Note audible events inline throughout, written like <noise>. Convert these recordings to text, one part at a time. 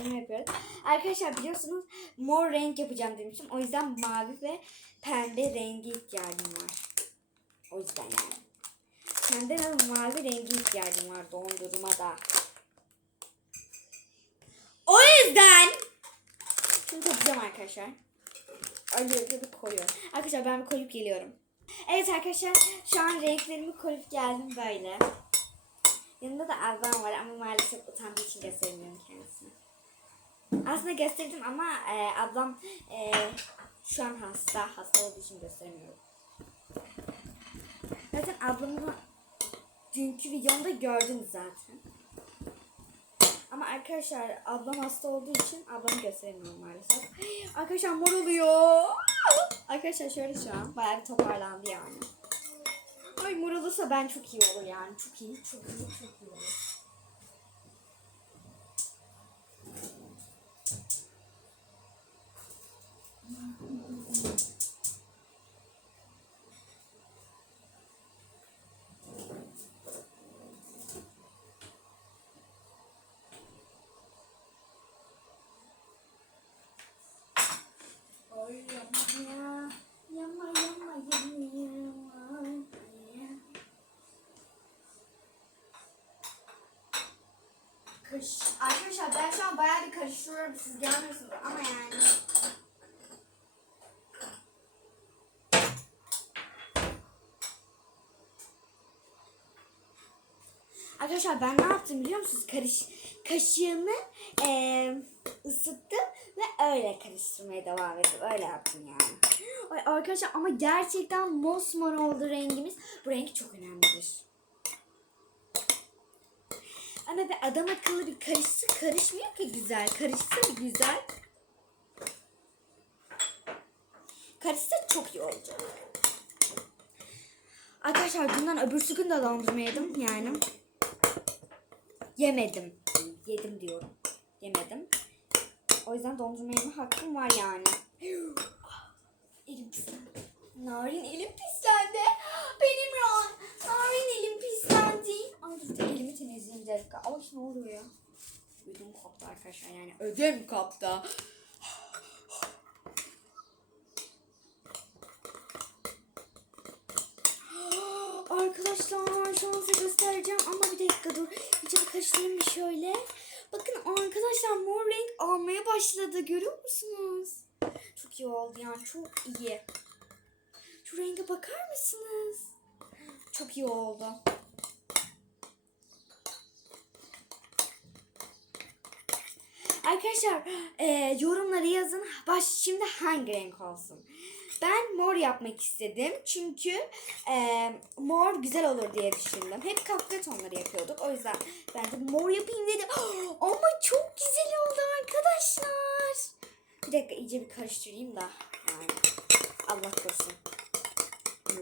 dondurma yapıyoruz. Arkadaşlar biliyorsunuz mor renk yapacağım demiştim. O yüzden mavi ve pembe rengi ihtiyacım var. O yüzden yani. Pembe ve mavi rengi ihtiyacım var dondurmada. O yüzden şunu takacağım arkadaşlar. Acıya bir koyuyorum. Arkadaşlar ben bir koyup geliyorum. Evet arkadaşlar şu an renklerimi koyup geldim böyle. Yanında da ablam var ama maalesef utandığı için gösteremiyorum kendisine. Aslında gösterdim ama e, ablam e, şu an hasta. Hasta olduğu için gösteremiyorum. Zaten ablamı dünkü videomda gördünüz zaten. Ama arkadaşlar ablam hasta olduğu için ablamı gösteremiyorum maalesef. <gasps> Arkadaşlar mor oluyor. <gasps> Arkadaşlar şöyle şu an bayağı toparlandı yani. Ay mor olursa ben çok iyi olur yani. Çok iyi, çok iyi, çok iyi olur. Kış. Arkadaşlar ben şu an bayağı bir karıştırıyorum. Siz görmüyorsunuz ama yani. Arkadaşlar ben ne yaptım biliyor musunuz? Karış, kaşığımı eee ısıttım ve öyle karıştırmaya devam ettim. Öyle yaptım yani. Arkadaşlar ama gerçekten mosmor oldu rengimiz. Bu renk çok önemlidir. Ama bir adam akıllı bir karışsa karışmıyor ki güzel. Karışsa güzel. Karışsa çok iyi olacak. Arkadaşlar dünden öbürsü gün de dondurma yani. Yemedim. Yedim diyorum. Yemedim. O yüzden dondurma yeme hakkım var yani. <gasps> elim pislendi. Narin elim pislendi. Benim Ron. Narin elim da elimi temizleyeyim bir dakika. Ay ne oluyor ya? Ödüm koptu arkadaşlar yani. Ödüm koptu. <gasps> Arkadaşlar şu an size göstereceğim ama bir dakika dur. İyice bir karıştırayım bir şöyle. Bakın arkadaşlar mor renk almaya başladı. Görüyor musunuz? Çok iyi oldu yani çok iyi. Şu renge bakar mısınız? Çok iyi oldu. Arkadaşlar e, yorumlara yazın. Baş şimdi hangi renk olsun? Ben mor yapmak istedim. Çünkü e, mor güzel olur diye düşündüm. Hep kahve tonları yapıyorduk. O yüzden ben de mor yapayım dedim. <gasps> Ama çok güzel oldu arkadaşlar. Bir dakika iyice bir karıştırayım da. Yani Allah korusun.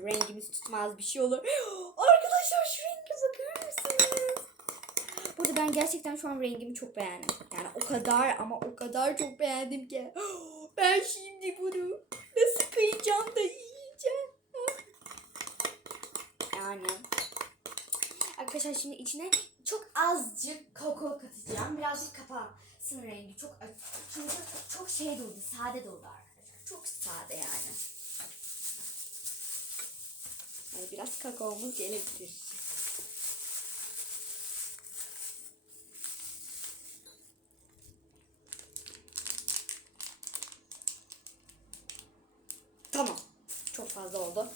Rengimiz tutmaz bir şey olur. <gasps> ben gerçekten şu an rengimi çok beğendim. Yani o kadar ama o kadar çok beğendim ki. <gasps> Ben şimdi bunu nasıl kıyacağım da yiyeceğim. <gasps> Yani. Arkadaşlar şimdi içine çok azıcık kakao katacağım. Birazcık kapatsın rengi. Çok çünkü çok şey durdu. Sade durdu arkadaşlar. Çok sade yani. Yani biraz kakaomuz gelebilir. Tamam. Çok fazla oldu.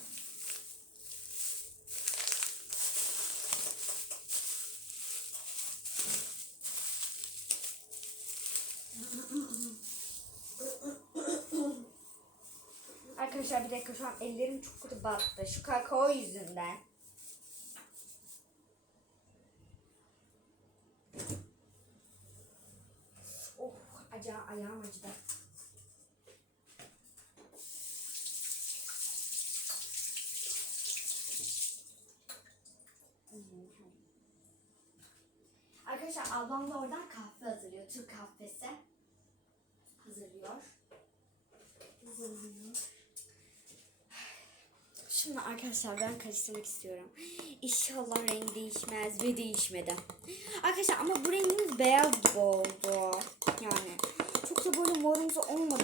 Arkadaşlar bir dakika şu an ellerim çok kötü battı. Şu kakao yüzünden. Arkadaşlar ablam da oradan kahve hazırlıyor. Türk kahvesi hazırlıyor. Hazırlıyor. Şimdi arkadaşlar ben karıştırmak istiyorum. İnşallah renk değişmez ve değişmedi. Arkadaşlar ama bu rengimiz beyaz gibi oldu. Yani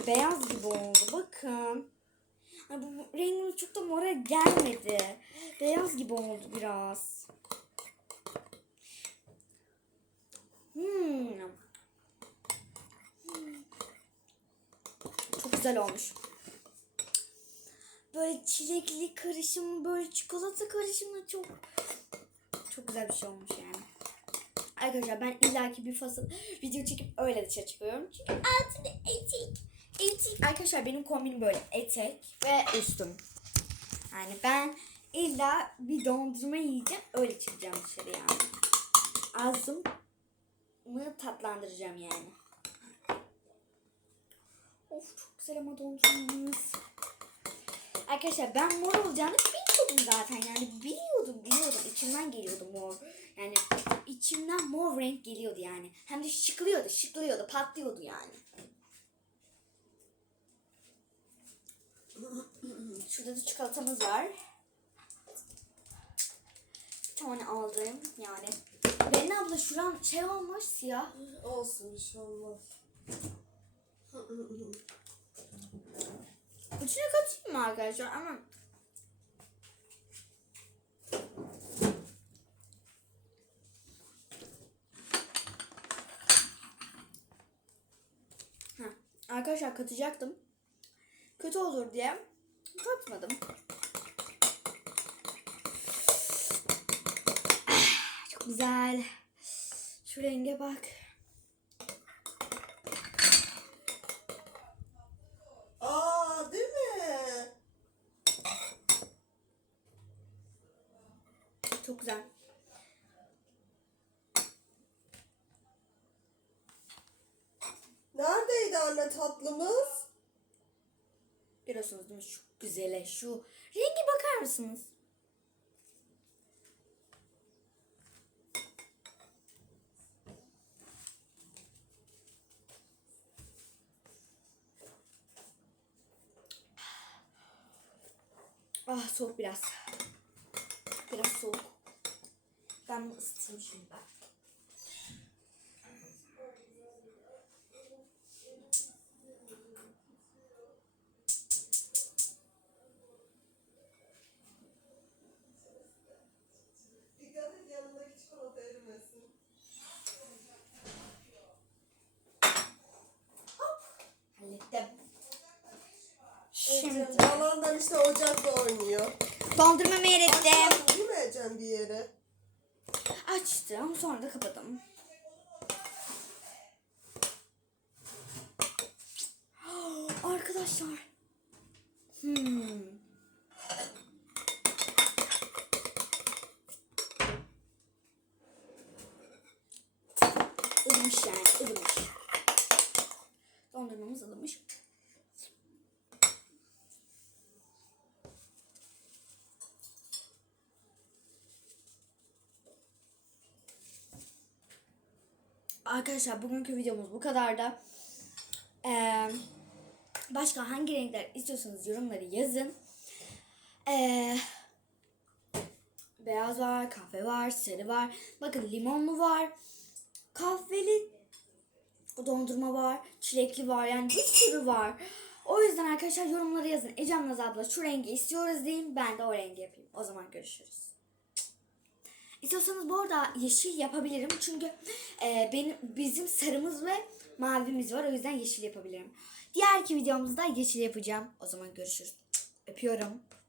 beyaz gibi oldu. Bakın. Bu bu rengimiz çok da mora gelmedi. Beyaz gibi oldu biraz. Hmm. Çok güzel olmuş. Böyle çilekli karışımı, böyle çikolata karışımı çok çok güzel bir şey olmuş yani. Arkadaşlar ben illaki bir fasıl video çekip öyle dışarı çıkıyorum. Çünkü altında etek. Etek. Arkadaşlar benim kombinim böyle etek ve üstüm. Yani ben illa bir dondurma yiyeceğim öyle çıkacağım dışarı yani. Ağzımı tatlandıracağım yani. Of çok güzel ama dondurmamız. Arkadaşlar ben mor olacağını biliyordum zaten yani biliyordum biliyordum içimden geliyordu mor. Yani içimden mor renk geliyordu yani. Hem de şıklıyordu şıklıyordu patlıyordu yani. <clears throat> Şurada da çikolatamız var. Bir tane aldım yani. Benim abla şuran şey olmuş siyah. Olsun bir şey. İçine <laughs> katayım mı arkadaşlar ama Arkadaşlar katacaktım. Kötü olur diye katmadım. Ah, Çok güzel. Şu renge bak. Aa değil mi? Çok güzel. Neredeydi anne tatlımız? Görüyorsunuz değil mi? Şu güzele, şu rengi bakar mısınız? Ah soğuk biraz. Biraz soğuk. Ben ısıtayım şimdi Şimdi. Yalandan işte ocakla oynuyor. dondurmamı erittim. Girmeyeceğim bir yere. Açtım sonra da kapadım. <gasps> Arkadaşlar. Hmm. Ilımış yani ılımış. Dondurmamız ılımış. Arkadaşlar bugünkü videomuz bu kadardı. Ee, başka hangi renkler istiyorsanız yorumları yazın. Ee, beyaz var, kahve var, sarı var. Bakın limonlu var. Kahveli dondurma var, çilekli var. Yani bir sürü var. O yüzden arkadaşlar yorumları yazın. Ecem Naz abla şu rengi istiyoruz deyin. Ben de o rengi yapayım. O zaman görüşürüz. İstiyorsanız bu arada yeşil yapabilirim. Çünkü e, benim bizim sarımız ve mavimiz var. O yüzden yeşil yapabilirim. Diğer iki videomuzda yeşil yapacağım. O zaman görüşürüz. Öpüyorum.